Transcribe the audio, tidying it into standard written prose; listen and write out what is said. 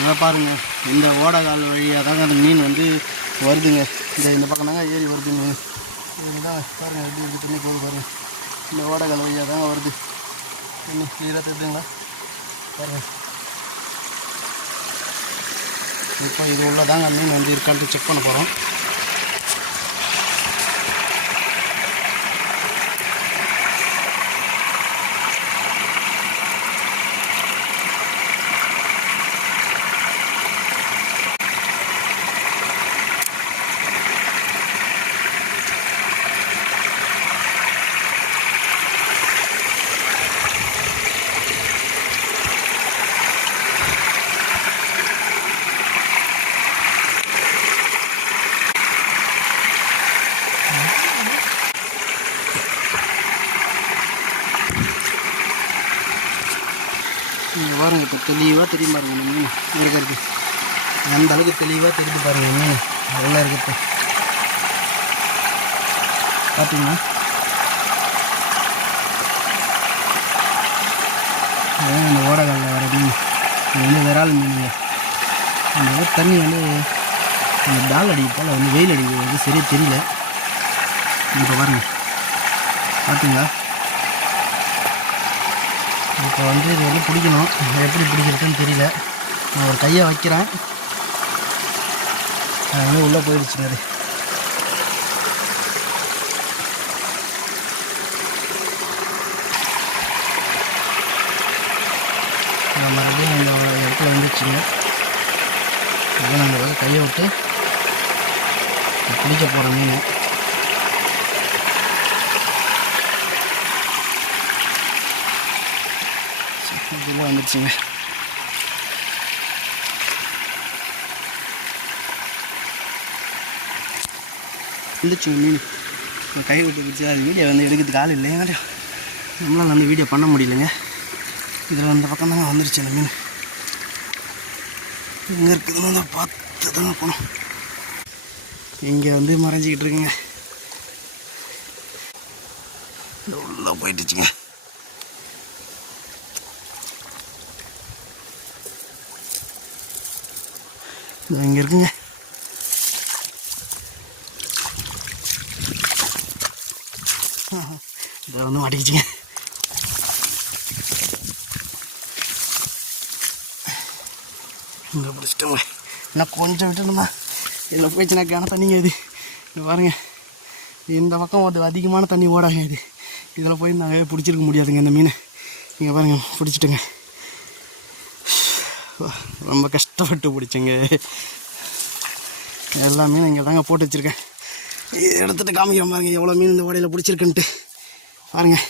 இதை பாருங்கள், இந்த ஓடகால் வழியாக தாங்க அந்த மீன் வந்து வருதுங்க. இந்த பக்கம் தாங்க ஏறி வருதுங்க. இதுதான் பாருங்கள், எப்படி இப்படி தண்ணி போகுது பாருங்கள். இந்த ஓடகால் வழியாக தாங்க வருது. இன்னும் கிளியராக தெரியுதுங்களா பாருங்கள். இப்போ இது உள்ள தாங்க மீன் வந்து இருக்கான்ட்டு செக் பண்ண போகிறோம். இங்கே பாருங்க, இப்போ தெளிவாக தெரியும் பாருங்கள் இந்த மீன் இருக்கிறது. அந்த அளவுக்கு தெளிவாக தெரிஞ்சு பாருங்கள் மீன் எவ்வளோ இருக்குது பார்த்தீங்கன்னா. இந்த ஓடகாலில் வர மீன் இது வந்து விரால் மீனுங்க. அந்த தண்ணி வந்து அந்த டால் அடிக்கிறதால வந்து வெயில் அடிக்கிறது வந்து சரியாக தெரியல. இப்போ பாருங்கள் பார்த்தீங்களா. இப்போ வந்து இது வந்து பிடிக்கணும், எப்படி பிடிக்கிறதுன்னு தெரியல. நான் ஒரு கையை வைக்கிறேன், அது வந்து உள்ளே போயிடுச்சுங்க. அது மறுபடியும் இந்த இடத்துல வந்துடுச்சுங்க. அதான் நாங்கள் வந்து கையை விட்டு பிடிக்க போகிறோம் மீன். இதெல்லாம் வந்துடுச்சுங்க. வந்துச்சுங்க மீன். கை விட்டு பிடிச்சி அது வீடியோ வந்து எடுக்கிறதுக்கு ஆள் இல்லைங்க. நம்மளால் வந்து வீடியோ பண்ண முடியலைங்க. இதில் அந்த பக்கம் தாங்க வந்துடுச்சு அந்த மீன். எங்கே இருக்குதுன்னு வந்து பார்த்து தாங்க போனோம். இங்கே வந்து மறைஞ்சிக்கிட்டு இருக்குங்க. உள்ளே போயிட்டுச்சுங்க. இங்கே இருக்குங்க. இதை வந்து மாட்டிக்கிச்சுங்க. இங்கே பிடிச்சிட்டோங்க. இன்னும் கொஞ்சம் விட்டுணுமா இதில் போயிடுச்சுனா கேன தண்ணிங்க. இது பாருங்க, இந்த பக்கம் ஒரு அதிகமான தண்ணி ஓடாங்க. இதில் போய் நாங்கள் பிடிச்சிருக்க முடியாதுங்க இந்த மீன். இங்கே பாருங்கள், பிடிச்சிட்டுங்க. ரொம்ப கஷ்டப்பட்டு பிடிச்சேங்க. எல்லா மீனும் இங்கே தாங்க போட்டு வச்சுருக்கேன். எடுத்துகிட்டு காமிக்கிறேன் பாருங்கள் எவ்வளோ மீன் இந்த ஓடையில் பிடிச்சிருக்குன்ட்டு பாருங்கள்.